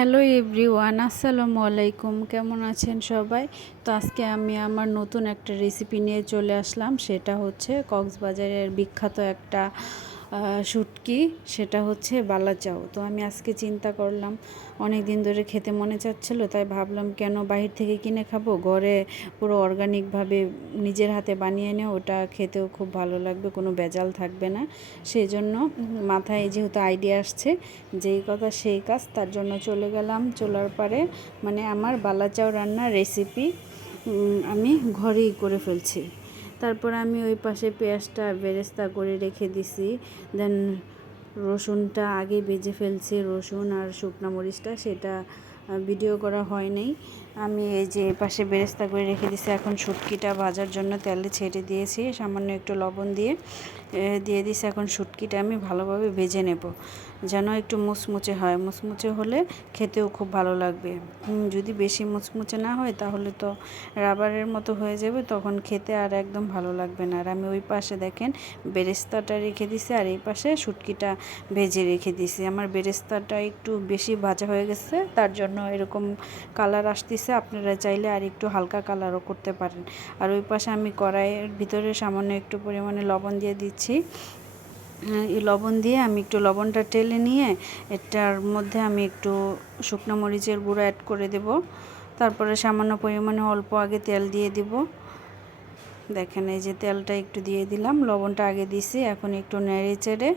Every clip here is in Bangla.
হ্যালো এভরিওয়ান, আসসালামু আলাইকুম। কেমন আছেন সবাই? তো আজকে আমি আমার নতুন একটা রেসিপি নিয়ে চলে আসলাম। সেটা হচ্ছে কক্সবাজারের বিখ্যাত একটা শুটকি, সেটা হচ্ছে বালাচাও। তো আমি আজকে চিন্তা করলাম, অনেক দিন ধরে খেতে মনে চাচ্ছিলো, তাই ভাবলাম কেন বাহির থেকে কিনে খাবো, ঘরে পুরো অর্গানিকভাবে নিজের হাতে বানিয়ে নিয়ে ওটা খেতেও খুব ভালো লাগবে, কোনো ভেজাল থাকবে না। সেই জন্য মাথায় যেহেতু আইডিয়া আসছে, যেই কথা সেই কাজ, তার জন্য চলে গেলাম। চলার পরে আমার বালাচাও রান্নার রেসিপি আমি ঘরেই করে ফেলছি। তারপর আমি ওই পাশে পেঁয়াজটা বেরেস্তা করে রেখে দিছি। দেন রসুনটা আগে ভেজে ফেলছি, রসুন আর শুকনো মরিচটা, সেটা ভিডিও করা হয় নাই। আমি এই যে পাশে বেরেস্তা করে রেখে দিছি। এখন শুটকিটা ভাজার জন্য তেলে ছেড়ে দিয়েছি, সামান্য একটু লবণ দিয়ে দিয়েছি। এখন শুটকিটা আমি ভালোভাবে ভেজে নেব, যেন একটু মুচমুচে হয়। মুচমুচে হলে খেতেও খুব ভালো লাগবে। যদি বেশি মুচমুচে না হয় তাহলে তো রাবারের মতো হয়ে যাবে, তখন খেতে আর একদম ভালো লাগবে না। আর আমি ওই পাশে দেখেন বেরেস্তাটা রেখে দিছি, আর এই পাশে শুটকিটা ভেজে রেখে দিছি। আমার বেরেস্তাটা একটু বেশি ভাজা হয়ে গেছে, তার জন্য এরকম কালার আসতেছে। আপনারা চাইলে আর একটু হালকা কালারও করতে পারেন। আর ওই পাশে আমি কড়াইয়ের ভিতরে সামান্য একটু পরিমাণে লবণ দিয়ে দিচ্ছি। এই লবণ দিয়ে আমি একটু লবণটা টেলে নিয়ে এটার মধ্যে আমি একটু শুকনো মরিচের গুঁড়ো অ্যাড করে দেব। তারপরে সামান্য পরিমাণে অল্প আগে তেল দিয়ে দিব। দেখেন এই যে তেলটা একটু দিয়ে দিলাম, লবণটা আগে দিছি। এখন একটু নেড়ে চেড়ে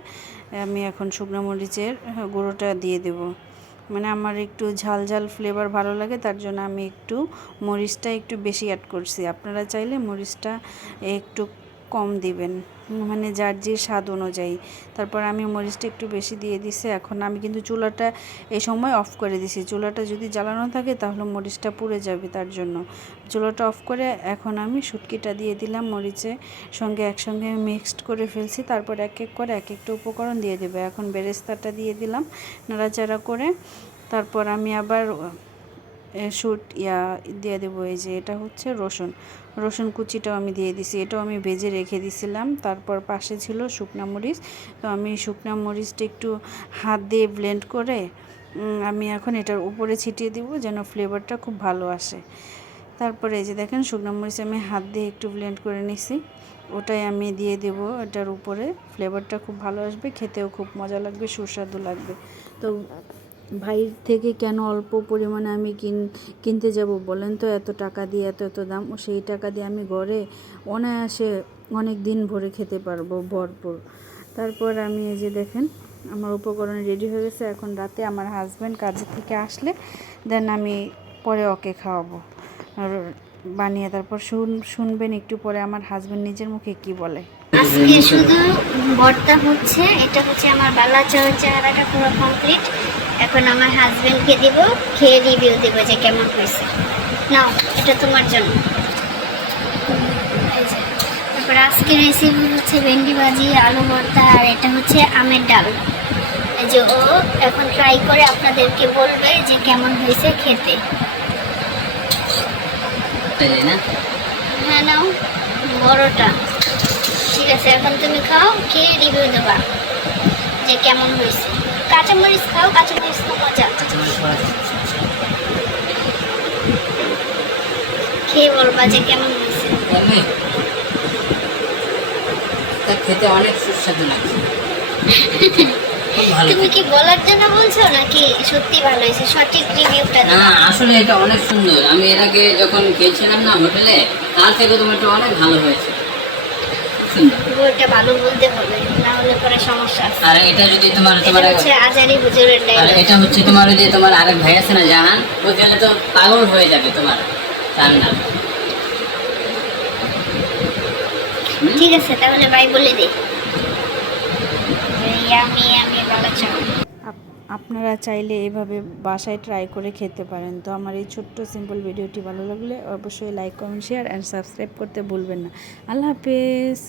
আমি এখন শুকনো মরিচের গুঁড়োটা দিয়ে দেব। আমার একটু ঝাল ঝাল ফ্লেভার ভালো লাগে, তার জন্য আমি একটু মরিচটা একটু বেশি অ্যাড করছি। আপনারা চাইলে মরিচটা একটু কম দিবেন, যার যে স্বাদ অনুযায়ী। তারপর আমি মরিচটা একটু বেশি দিয়ে দিছি। এখন আমি কিন্তু চুলাটা এই সময় অফ করে দিছি। চুলাটা যদি জ্বালানো থাকে তাহলে মরিচটা পুড়ে যাবে, তার জন্য চুলাটা অফ করে এখন আমি শুটকিটা দিয়ে দিলাম। মরিচের সঙ্গে একসঙ্গে মিক্সড করে ফেলছি। তারপর এক এক করে এক একটা উপকরণ দিয়ে দেবে। এখন বেরেস্তাটা দিয়ে দিলাম নাড়াচাড়া করে। তারপর আমি আবার দিয়ে দেবো। এই যে এটা হচ্ছে রসুন কুচিটাও আমি দিয়ে দিছি, এটাও আমি ভেজে রেখে দিছিলাম। তারপর পাশে ছিল শুকনা মরিচ, তো আমি শুকনা মরিচটা একটু হাত দিয়ে ব্লেন্ড করে আমি এখন এটার উপরে ছিটিয়ে দিব, যেন ফ্লেভারটা খুব ভালো আসে। তারপরে এই যে দেখেন শুকনো মরিচ আমি হাত দিয়ে একটু ব্লেন্ড করে নিছি, ওটাই আমি দিয়ে দেব এটার উপরে। ফ্লেভারটা খুব ভালো আসবে, খেতেও খুব মজা লাগবে, সুস্বাদু লাগবে। তো বাইরে থেকে কেন অল্প পরিমাণে আমি কিনতে যাব বলেন তো? এত টাকা দিয়ে এত দাম, সেই টাকা দিয়ে আমি ঘরে অনায়াসে অনেক দিন ভরে খেতে পারবো ভরপুর। তারপর আমি এই যে দেখেন আমার উপকরণ রেডি হয়ে গেছে। এখন রাতে আমার হাজব্যান্ড কাজে থেকে আসলে দেন আমি পরে ওকে খাওয়াবো বানিয়ে। তারপর শুনবেন একটু পরে আমার হাজব্যান্ড নিজের মুখে কি বলে। আজকে শুধু ভর্তা হচ্ছে, এটা হচ্ছে আমার বালাচাও চেহারাটা পুরো কমপ্লিট। এখন আমার হাজবেন্ডকে দিব, খেয়ে রিভিউ দেবো যে কেমন হয়েছে। নাও, এটা তোমার জন্য। তারপর আজকের রেসিপি হচ্ছে ভেন্ডি ভাজি, আলু ভর্তা, আর এটা হচ্ছে আমের ডাল। এই যে ও এখন ট্রাই করে আপনাদেরকে বলবে যে কেমন হয়েছে খেতে। হ্যাঁ নাও, বড়টা। ঠিক আছে, এখন তুমি খাও, খেয়ে রিভিউ দেবা যে কেমন হয়েছে। কাঁচামরিচ খাও, কাঁচামরিচ তো মজা। খেয়ে বলবা যে কেমন হয়েছে। খেতে অনেক সুস্বাদু লাগছে। তুমি কি বলার জন্য বলছো নাকি সত্যি ভালো হয়েছে? সঠিক রিভিউটা না, আসলে এটা অনেক সুন্দর। আমি এর আগে যখন খেয়েছিলাম না হোটেলে, তার থেকে তোমার অনেক ভালো হয়েছে। এটা ভালো বলতে হবে, না হলে পরে সমস্যা আছে। আর এটা যদি তোমার হচ্ছে আজারি হুজুরের ডায়লগ। আর এটা হচ্ছে তোমার ওই যে তোমার আরেক ভাই আছে না জাহান, ওখানে তো পাগল হয়ে যাবে তোমার রান্না। ঠিক আছে, তাহলে বাই বলে দিই। আমি বালাচাও। আপনারা চাইলে এভাবে বাসায় ট্রাই করে খেতে পারেন। তো আমার এই ছোট্ট সিম্পল ভিডিওটি ভালো লাগলে অবশ্যই like, comment, share and subscribe করতে ভুলবেন না। আল্লাহ হাফেজ।